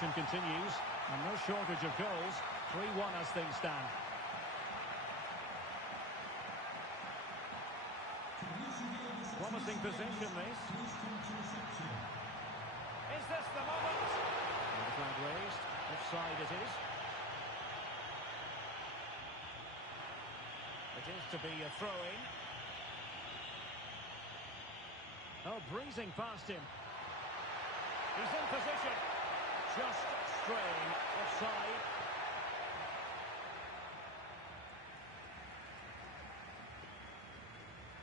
action continues, and no shortage of goals. 3-1 as things stand. Promising position, this. Is this the moment? And the flag raised. Offside it is. It is to be a throw-in. Oh, breezing past him. He's in position. Just straying offside.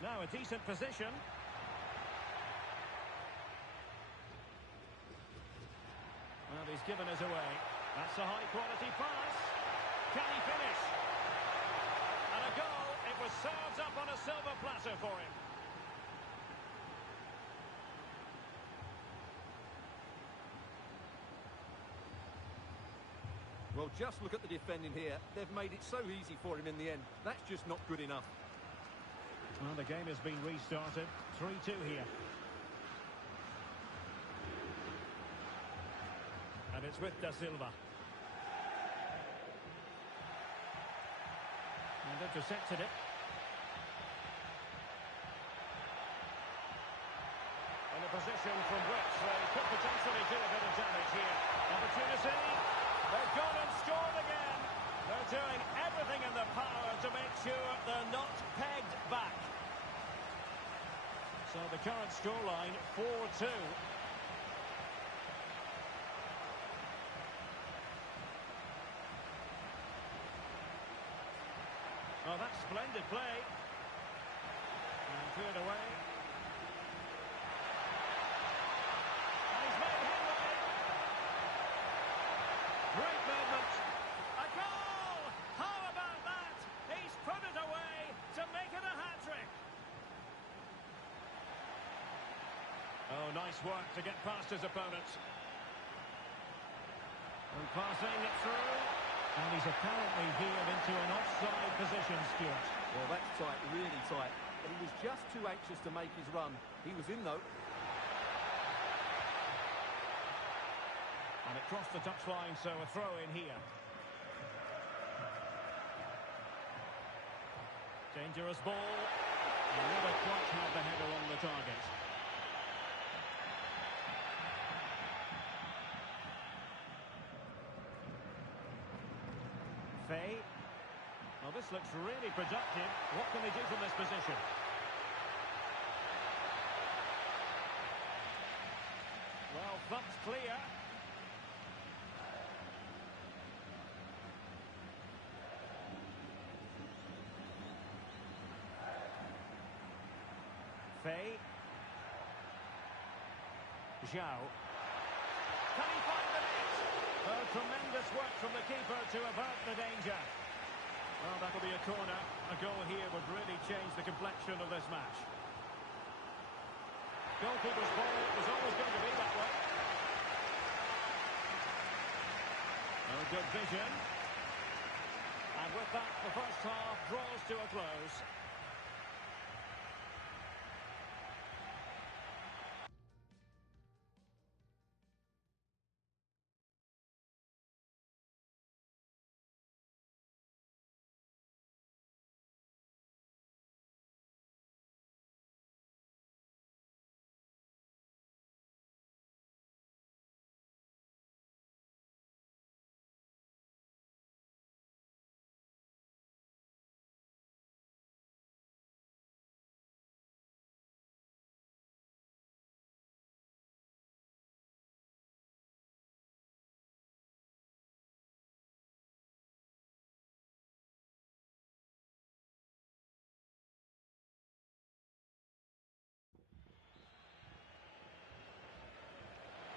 Now a decent position. Well, he's given us away. That's a high-quality pass. Can he finish? And a goal. It was served up on a silver platter for him. Well, just look at the defending here. They've made it so easy for him in the end. That's just not good enough. Well, the game has been restarted. 3-2 here. And it's with Da Silva. And intercepted it. In a position from which they could potentially do a bit of damage here. Opportunity. They've gone and scored again. They're doing everything in their power to make sure they're not pegged back. So the current scoreline, 4-2. Oh, that's splendid play. And cleared away. And he's made headway. Great movement. A goal! How about that? He's put it away to make it a hat-trick. Oh, nice work to get past his opponents. And passing it through. And he's apparently veered into an offside position, Stuart. Well, that's tight, really tight. But he was just too anxious to make his run. He was in, though. And it crossed the touchline, so a throw-in here. Dangerous ball. And never quite had the header on the target. Faye. Well, this looks really productive. What can they do from this position? Well, thumped clear. Faye. Zhao. Can he find the net? Oh, tremendous work from the keeper to avert the danger. Well, that'll be a corner. A goal here would really change the complexion of this match. Goalkeeper's ball was always going to be that way. Oh, good vision. And with that, the first half draws to a close.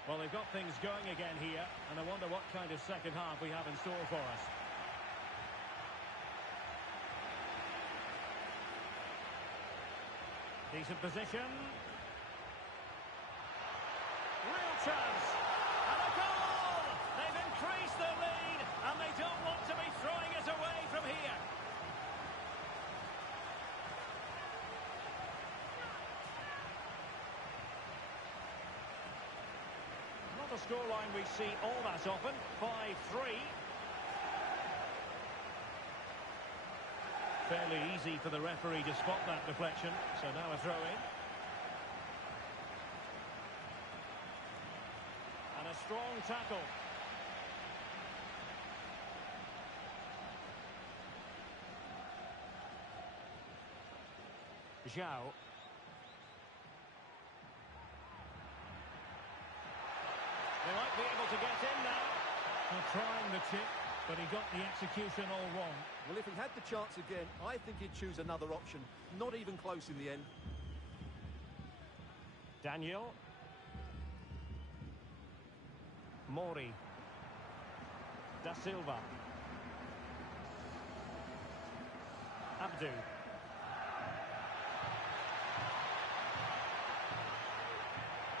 Well, they've got things going again here, and I wonder what kind of second half we have in store for us. Decent position. Real chance. And a goal! They've increased their lead, and they don't want to be throwing it away from here. Not a scoreline we see all that often, 5-3. Fairly easy for the referee to spot that deflection, so now a throw-in. And a strong tackle. Zhao. They might be able to get in now. They're trying the chip, but he got the execution all wrong. Well, if he had the chance again, I think he'd choose another option. Not even close in the end. Daniel. Mori. Da Silva. Abdu.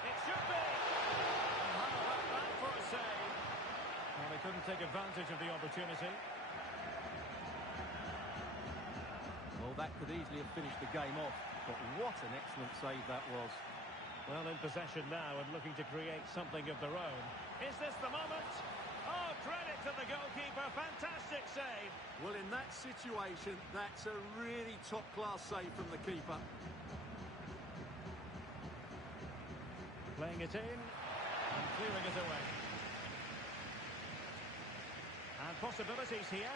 It should be. And how about that for a save? Well, they couldn't take advantage of the opportunity. Well, that could easily have finished the game off, but what an excellent save that was. Well, in possession now and looking to create something of their own. Is this the moment? Oh, credit to the goalkeeper. Fantastic save. Well, in that situation, that's a really top-class save from the keeper. Playing it in and clearing it away. And possibilities here.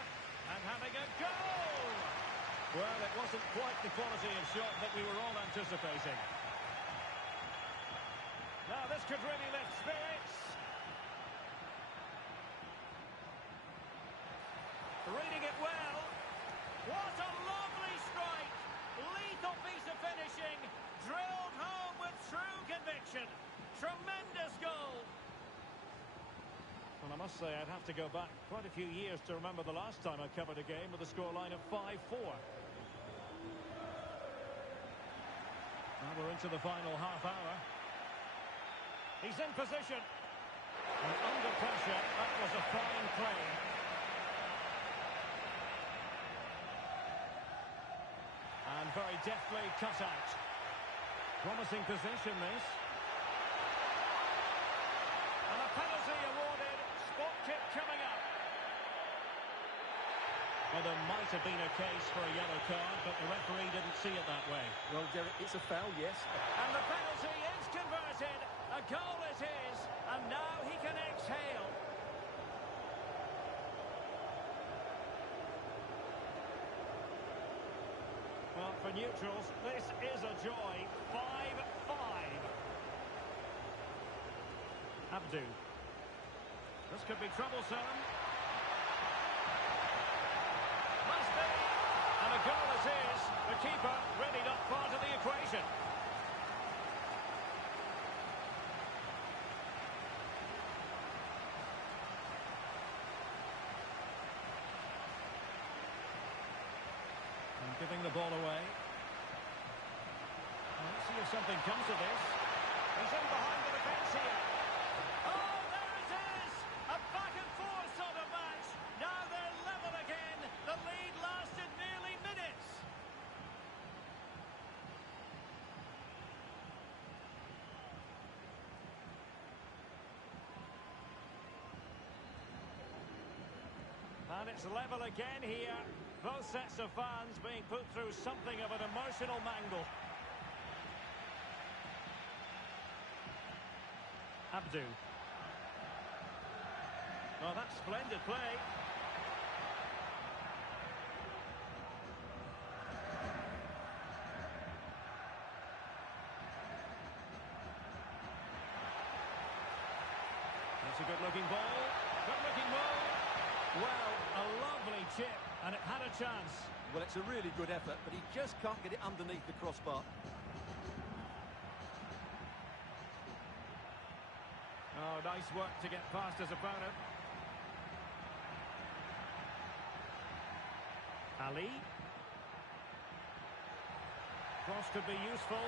And having a goal! Well, it wasn't quite the quality of shot that we were all anticipating. Now, this could really lift spirits. Reading it well. What a lovely strike. Lethal piece of finishing. Drilled home with true conviction. Tremendous goal. Well, I must say, I'd have to go back quite a few years to remember the last time I covered a game with a scoreline of 5-4. Now we're into the final half hour. He's in position. And under pressure, that was a fine play. And very deftly cut out. Promising position, this. And a penalty awarded. Spot kick coming up. Well, there might have been a case for a yellow card, but the referee didn't see it that way. Well, Derek, it's a foul, yes. And the penalty is converted. A goal it is. And now he can exhale. Well, for neutrals, this is a joy. 5-5. Abdu. This could be troublesome. Must be. And a goal it is. The keeper really not part of the equation. And giving the ball away. Let's see if something comes of this. He's in behind the defence here. Oh, there it is! A back-and-forth sort of match. Now they're level again. The lead lasted nearly minutes. And it's level again here. Both sets of fans being put through something of an emotional mangle. Abdu. Oh, that's splendid play. That's a good-looking ball. Good-looking move. Well, a lovely chip, and it had a chance. Well, it's a really good effort, but he just can't get it underneath the crossbar. Oh, nice work to get past his opponent. Ali. Cross could be useful.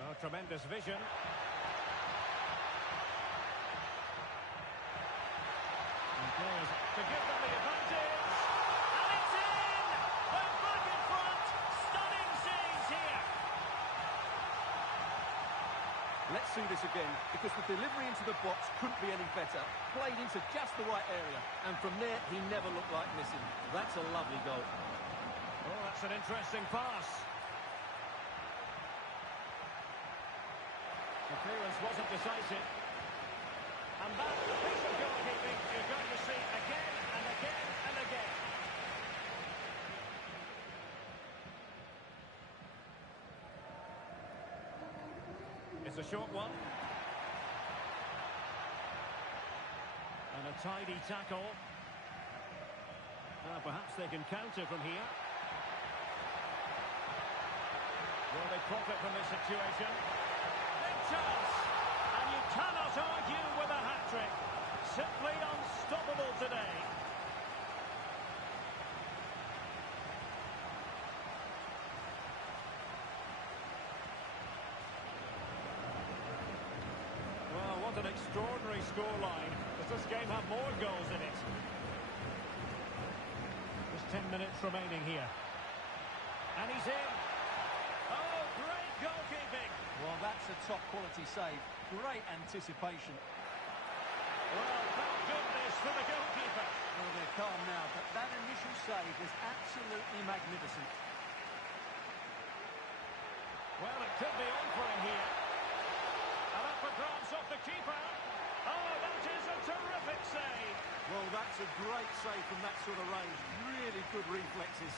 Oh, tremendous vision. And players to give them the advantage. And it's in! The Let's see this again, because the delivery into the box couldn't be any better. Played into just the right area, and from there, he never looked like missing. That's a lovely goal. Oh, that's an interesting pass. The clearance wasn't decisive. And that's the piece of goalkeeping you're going to see again and again and again. It's a short one. And a tidy tackle. Perhaps they can counter from here. Will they profit from this situation? Big chance! And you cannot argue with a hat-trick. Simply unstoppable today. Well, what an extraordinary scoreline. Does this game have more goals in it? There's 10 minutes remaining here. And he's in. Oh, great goalkeeping. Well, that's a top-quality save. Great anticipation. Well, thank goodness for the goalkeeper. Well, they're calm now, but that initial save was absolutely magnificent. Well, it could be on for him here. And up for grabs off the keeper. Oh, that is a terrific save. Well, that's a great save from that sort of range. Really good reflexes.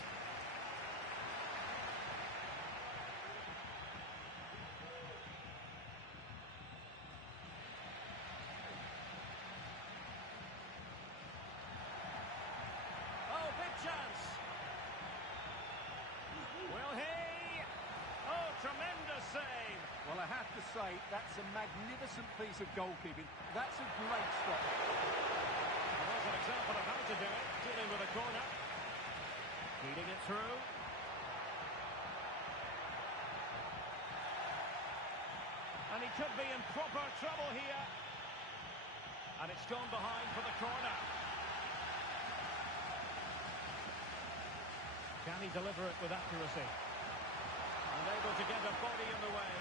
Oh, big chance. Will he? Oh, tremendous save. Well, I have to say, that's a magnificent piece of goalkeeping. That's a great stop. Well, there's an example of how to do it. Dealing with a corner. Feeding it through. And he could be in proper trouble here. And it's gone behind for the corner. Can he deliver it with accuracy? And able to get a body in the way.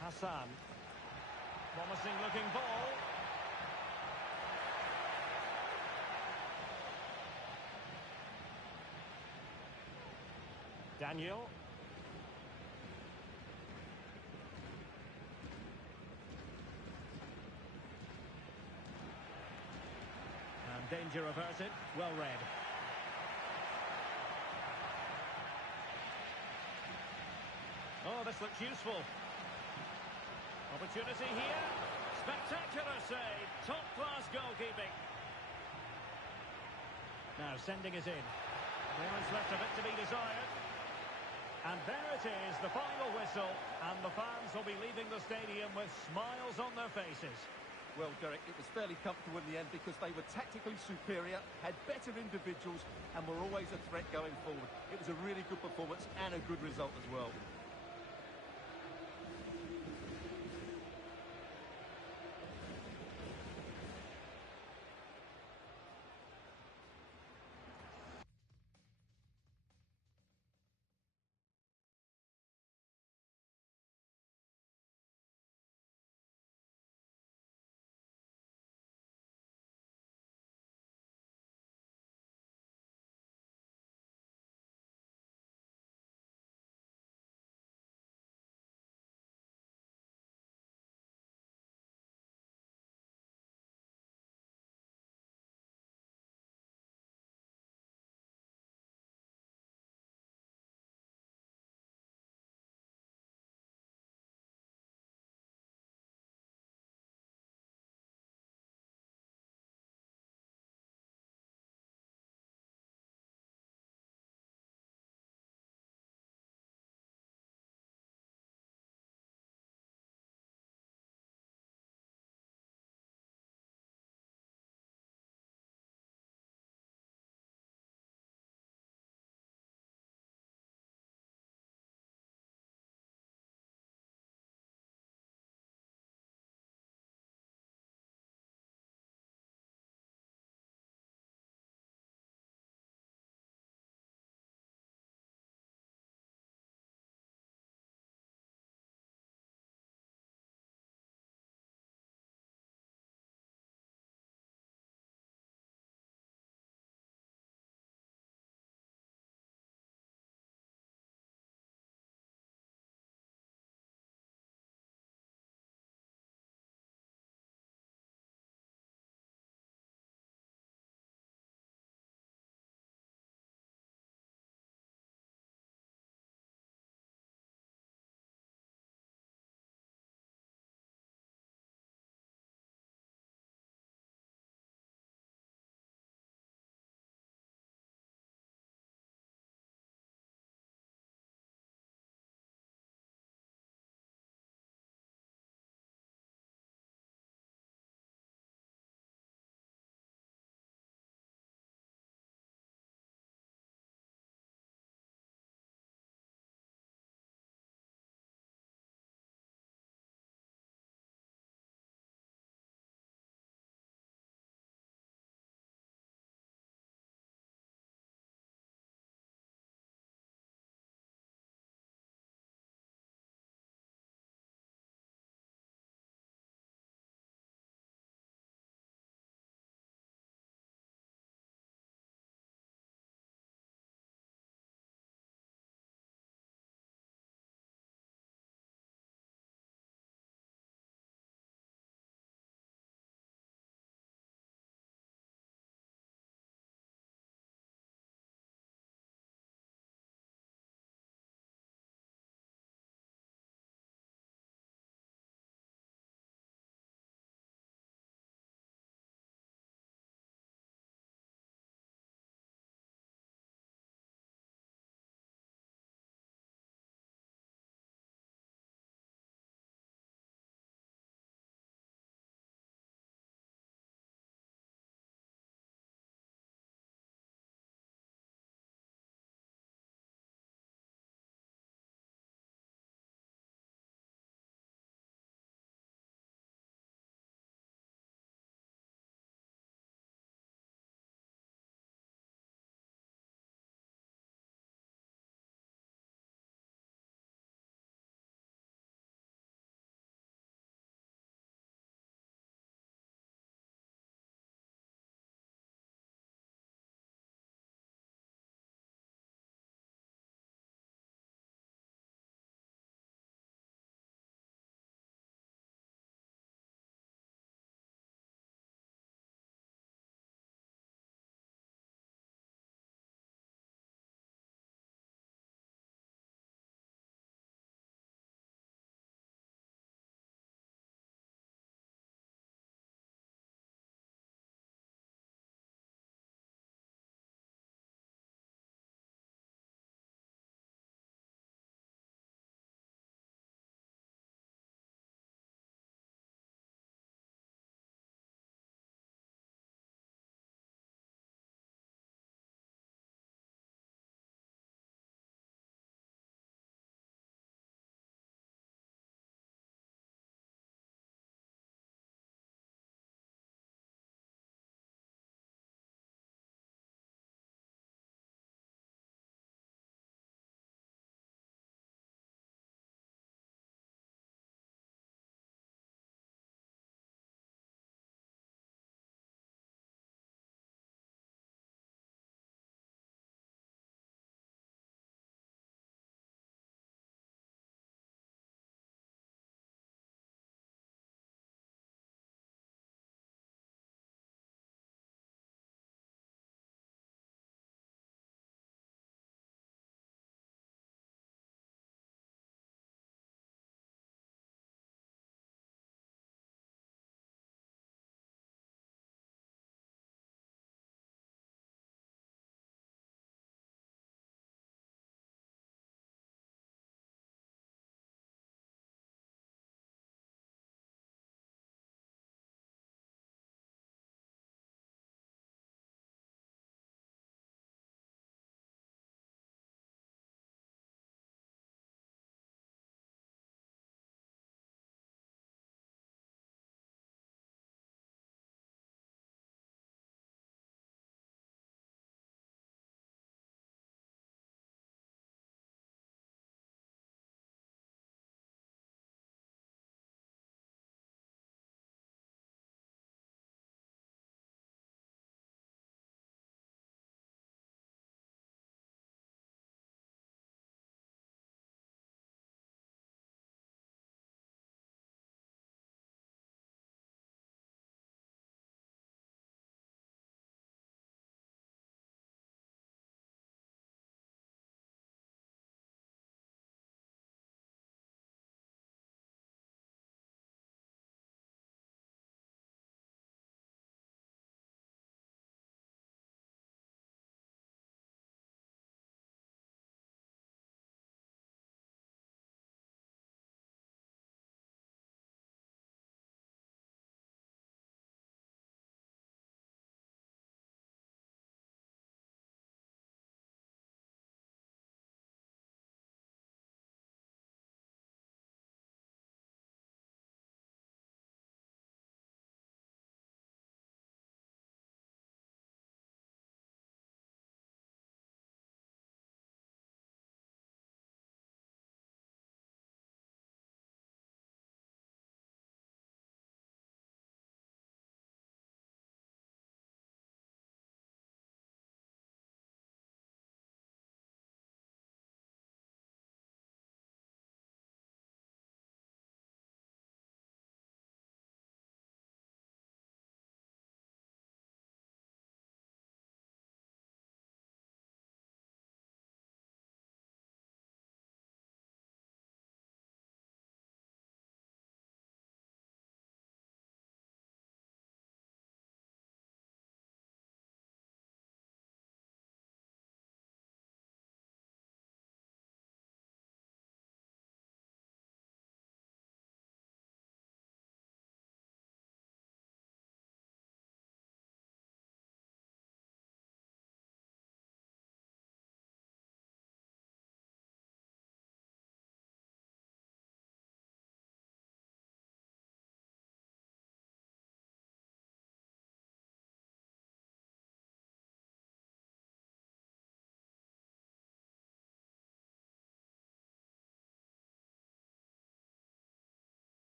Hassan. Promising looking ball. Daniel. And danger averted. Well read. Oh, this looks useful. Opportunity here. Spectacular save. Top-class goalkeeping. Now sending it in. Clearance left a bit to be desired. And there it is, the final whistle. And the fans will be leaving the stadium with smiles on their faces. Well, Derek, it was fairly comfortable in the end because they were tactically superior, had better individuals, and were always a threat going forward. It was a really good performance and a good result as well.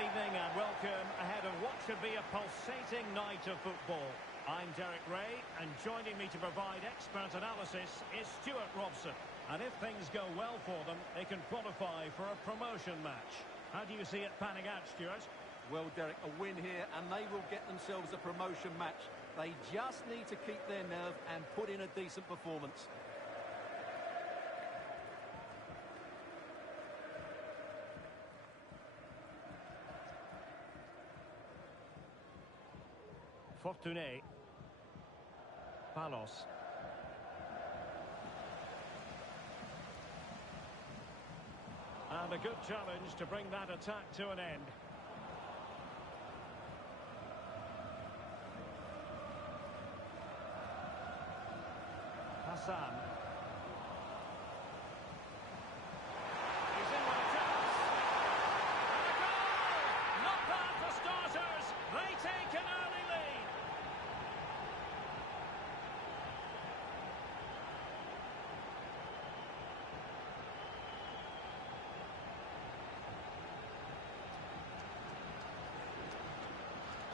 evening and welcome ahead of what should be a pulsating night of football. I'm Derek Ray, and joining me to provide expert analysis is Stuart Robson. And if things go well for them, they can qualify for a promotion match. How do you see it panning out, Stuart? Well, Derek, a win here and they will get themselves a promotion match. They just need to keep their nerve and put in a decent performance. Fortuné. Palos. And a good challenge to bring that attack to an end. Hassan. He's in with a chance. And a goal! Not bad for starters. They take an early lead.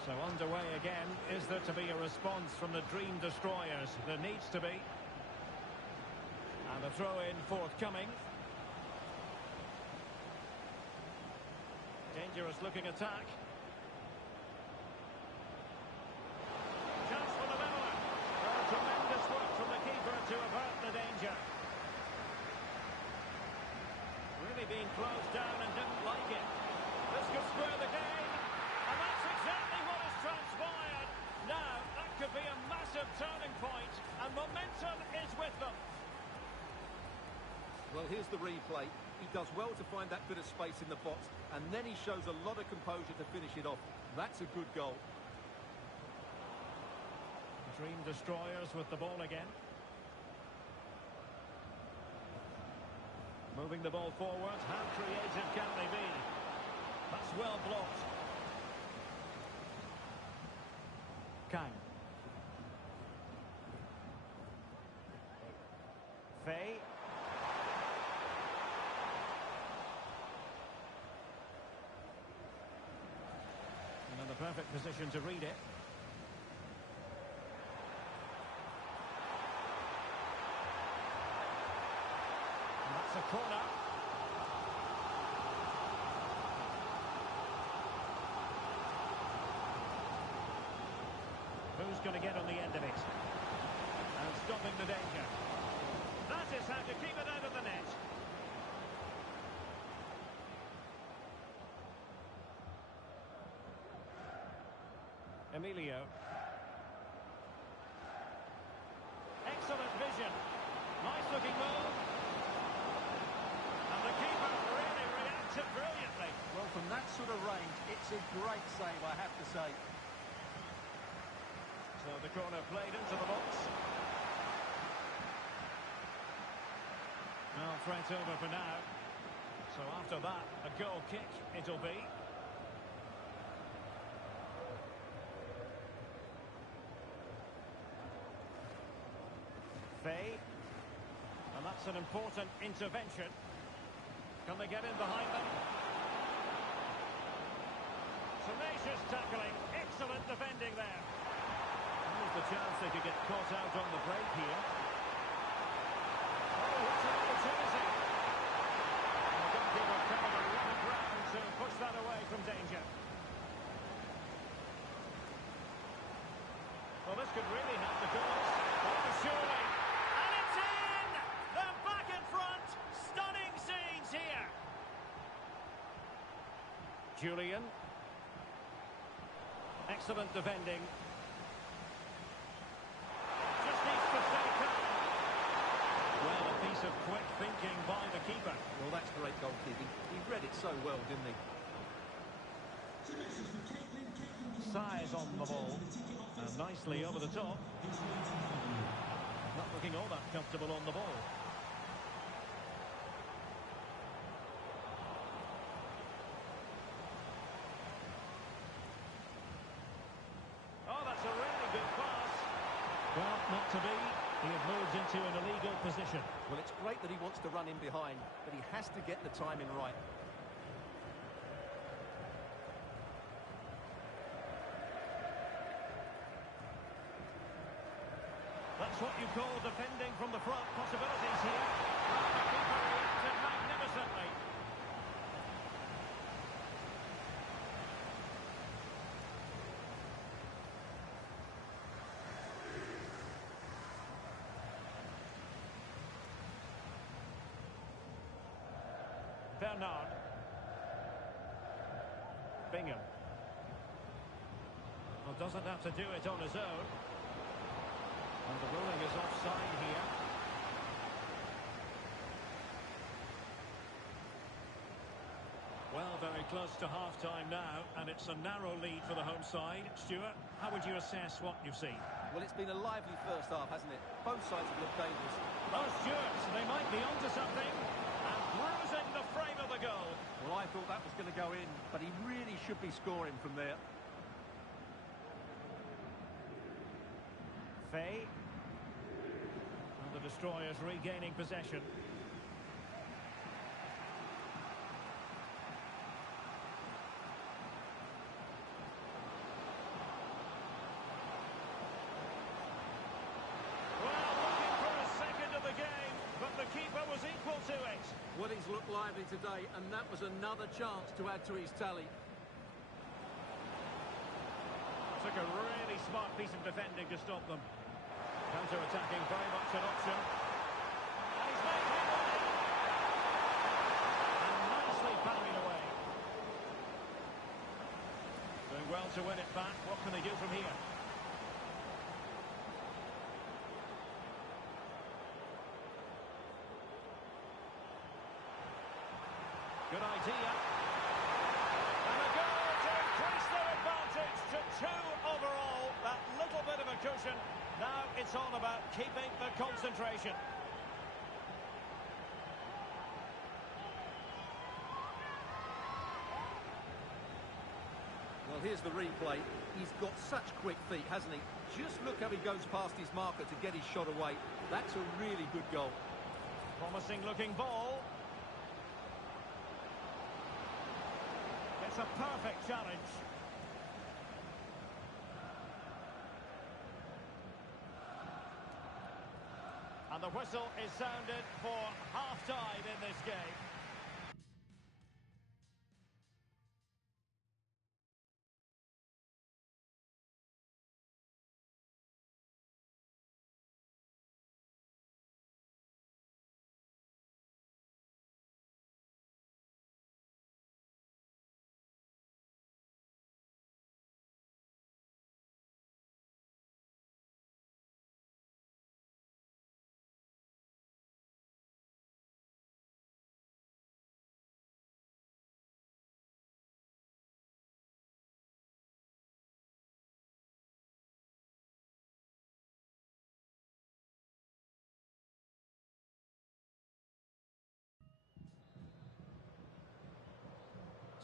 So underway again. Is there to be a response from the Dream Destroyers? There needs to be. And a throw-in forthcoming. Dangerous looking attack. Chance for the leveller. Oh, tremendous work from the keeper to avert the danger. Really being closed down and didn't like it. This could square the game. And that's exactly what has transpired. Now, that could be a massive turning point, and momentum is with them. Well, here's the replay. He does well to find that bit of space in the box, and then he shows a lot of composure to finish it off. That's a good goal. Dream Destroyers with the ball again. Moving the ball forward. How creative can they be? That's well blocked. Kang. Fay. Another perfect position to read it. And that's a corner. Who's going to get on the end of it? And stopping the danger. That is how to keep it out of the net. Emilio. Excellent vision. Nice looking move. And the keeper really reacted brilliantly. Well, from that sort of range, it's a great save, I have to say. So the corner played into the box. Well, threat over for now. So after that, a goal kick it'll be. Fay. And that's an important intervention. Can they get in behind them? Tenacious tackling. Excellent defending there. Here's the chance they could get caught out on the break here. Oh, what an opportunity. And the goalkeeper covered a lot of ground to push that away from danger. Well, this could really help the cause. Oh, surely. And it's in! They're back in front. Stunning scenes here. Julian. Excellent defending. Just needs to stay calm. Well, a piece of quick thinking by the keeper. Well, that's great goalkeeping. He read it so well, didn't he? Size on the ball. And nicely over the top. Not looking all that comfortable on the ball. Oh, that's a really good pass. Well, not to be. He had moved into an illegal position. Well, it's great that he wants to run in behind, but he has to get the timing right. That's what you call defending from the front. Possibilities here. Well, the keeper reacted magnificently. Bernard. Bingham. Well, doesn't have to do it on his own. And the ruling is offside here. Well, very close to half-time now, and it's a narrow lead for the home side. Stuart, how would you assess what you've seen? Well, it's been a lively first half, hasn't it? Both sides have looked dangerous. Oh, Stuart, they might be onto something. And bruising the frame of the goal. Well, I thought that was going to go in, but he really should be scoring from there. Fay. And the Destroyers regaining possession. Well, looking for a second of the game, but the keeper was equal to it. Well, he's looked lively today, and that was another chance to add to his tally. Took a really smart piece of defending to stop them. Counter-attacking, very much an option. And he's made headway. And nicely parried away. Doing well to win it back. What can they do from here? Good idea. And a goal to increase their advantage to 2 overall. That little bit of a cushion. Now it's all about keeping the concentration. Well, here's the replay. He's got such quick feet, hasn't he? Just look how he goes past his marker to get his shot away. That's a really good goal. Promising looking ball. It's a perfect challenge. And the whistle is sounded for half-time in this game.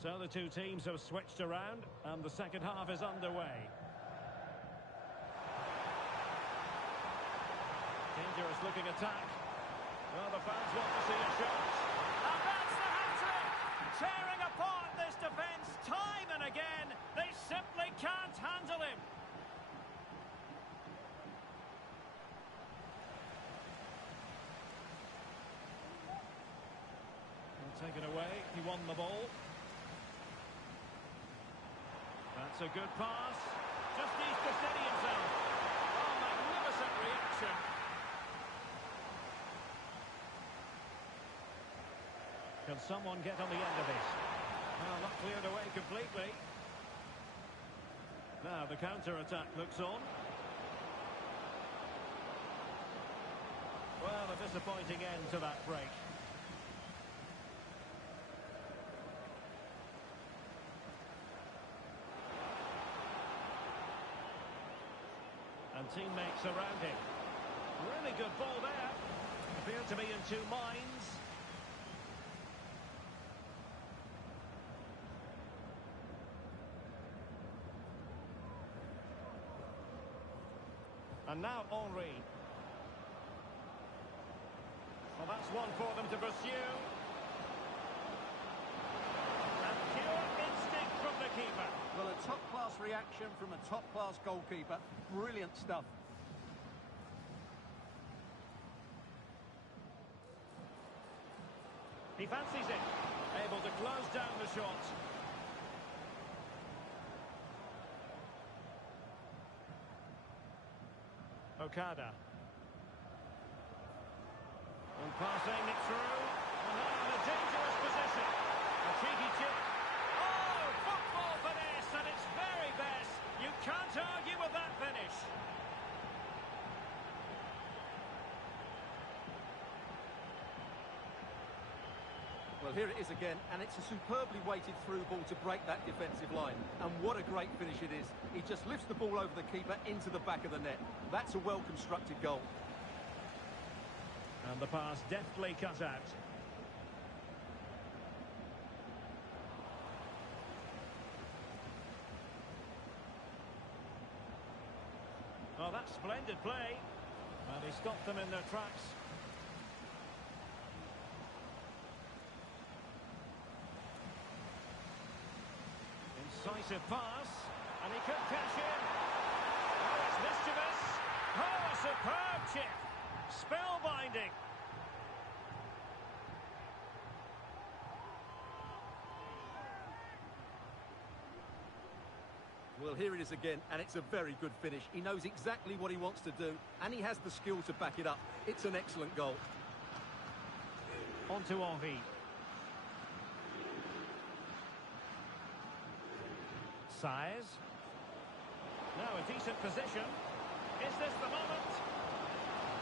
So the two teams have switched around, and the second half is underway. Dangerous looking attack. Well, the fans want to see a shot. And that's the hat-trick! Tearing apart this defence time and again. They simply can't handle him. Taken away, he won the ball. That's a good pass. Just needs to steady himself. Oh, magnificent reaction. Can someone get on the end of this? Well, not cleared away completely. Now the counter-attack looks on. Well, a disappointing end to that break. And teammates around him. Really good ball there. Appeared to be in two minds. And now Henry. Well, that's one for them to pursue. And pure instinct from the keeper. Well, a top-class reaction from a top-class goalkeeper. Brilliant stuff. He fancies it. Able to close down the shot. Okada. And passing it through. And now in a dangerous position. A cheeky chip. Oh, football finesse at its very best. You can't argue with that finish. Well, here it is again, and it's a superbly weighted through ball to break that defensive line. And what a great finish it is. He just lifts the ball over the keeper into the back of the net. That's a well-constructed goal. And the pass deftly cut out. Oh, that's splendid play. And he stopped them in their tracks. Incisive pass, and he could cash in. Oh, it's mischievous. Oh, a superb chip. Spellbinding. Well, here it is again, and it's a very good finish. He knows exactly what he wants to do, and he has the skill to back it up. It's an excellent goal. On to Henry. Size. Now a decent position. Is this the moment?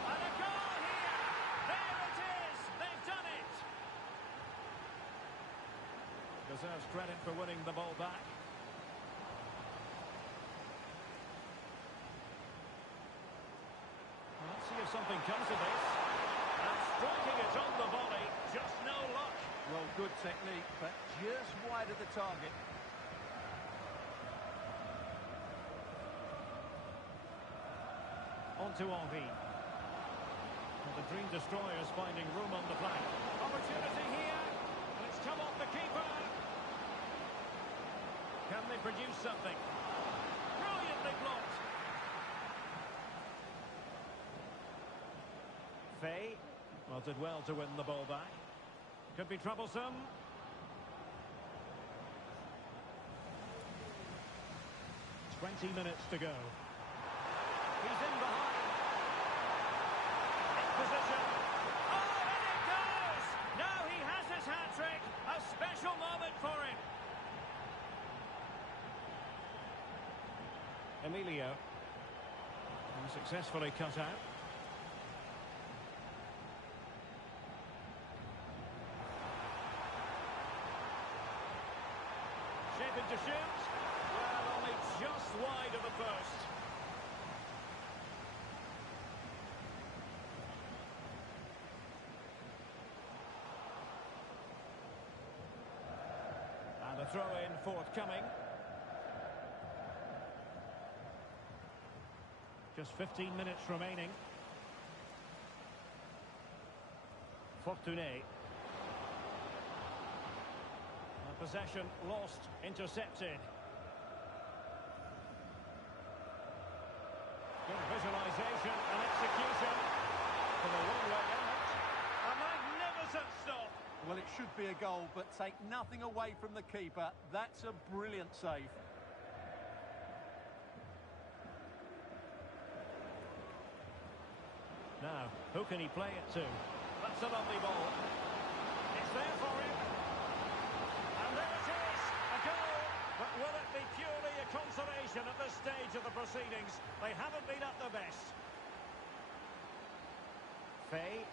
And a goal here! There it is! They've done it! Deserves credit for winning the ball back. Let's see if something comes of this. And striking it on the volley, just no luck. Well, good technique, but just wide of the target. On to Henry. And the Dream Destroyers finding room on the flank. Opportunity here. And it's come off the keeper. Can they produce something? Brilliantly blocked. Fay. Well, did well to win the ball back. Could be troublesome. "20 minutes to go. He's in behind. In position. Oh, and it goes! Now he has his hat-trick. A special moment for him. Emilio. And successfully cut out. Shaping to shoot. Well, only just wide of the post. And a throw-in forthcoming. Just 15 minutes remaining. Fortuné. Possession lost, intercepted. Good visualisation and execution for the long way out. A magnificent stop. Well, it should be a goal, but take nothing away from the keeper. That's a brilliant save. Now, who can he play it to? That's a lovely ball. It's there for him. And there it is, a goal. But will it be purely a consolation at this stage of the proceedings? They haven't been at their best. Fay.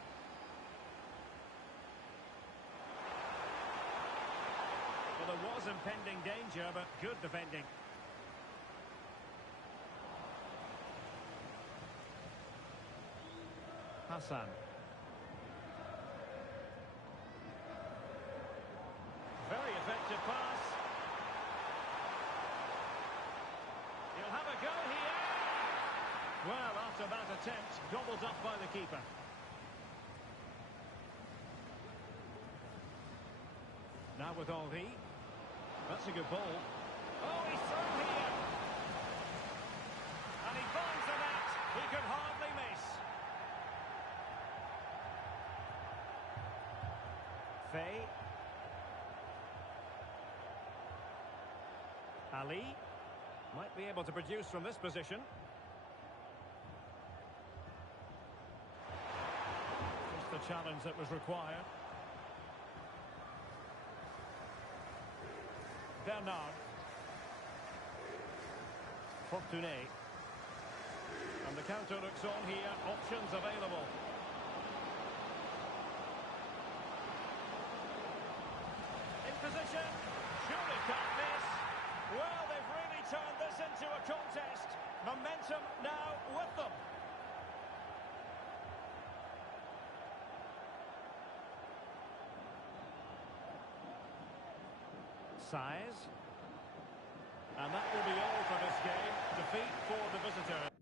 Well, there was impending danger, but good defending. Hassan. Very effective pass. He'll have a go here. Well, after that attempt, gobbled up by the keeper. Now with Henry. That's a good ball. Oh, he's through here. And he finds the net. He could hardly miss. Faye. Ali. Might be able to produce from this position. Just the challenge that was required. Bernard. Fortuné. And the counter looks on here. Options available. In position. Surely can't miss. Well, they've really turned this into a contest. Momentum now with them. Size. And that will be all for this game. Defeat for the visitor.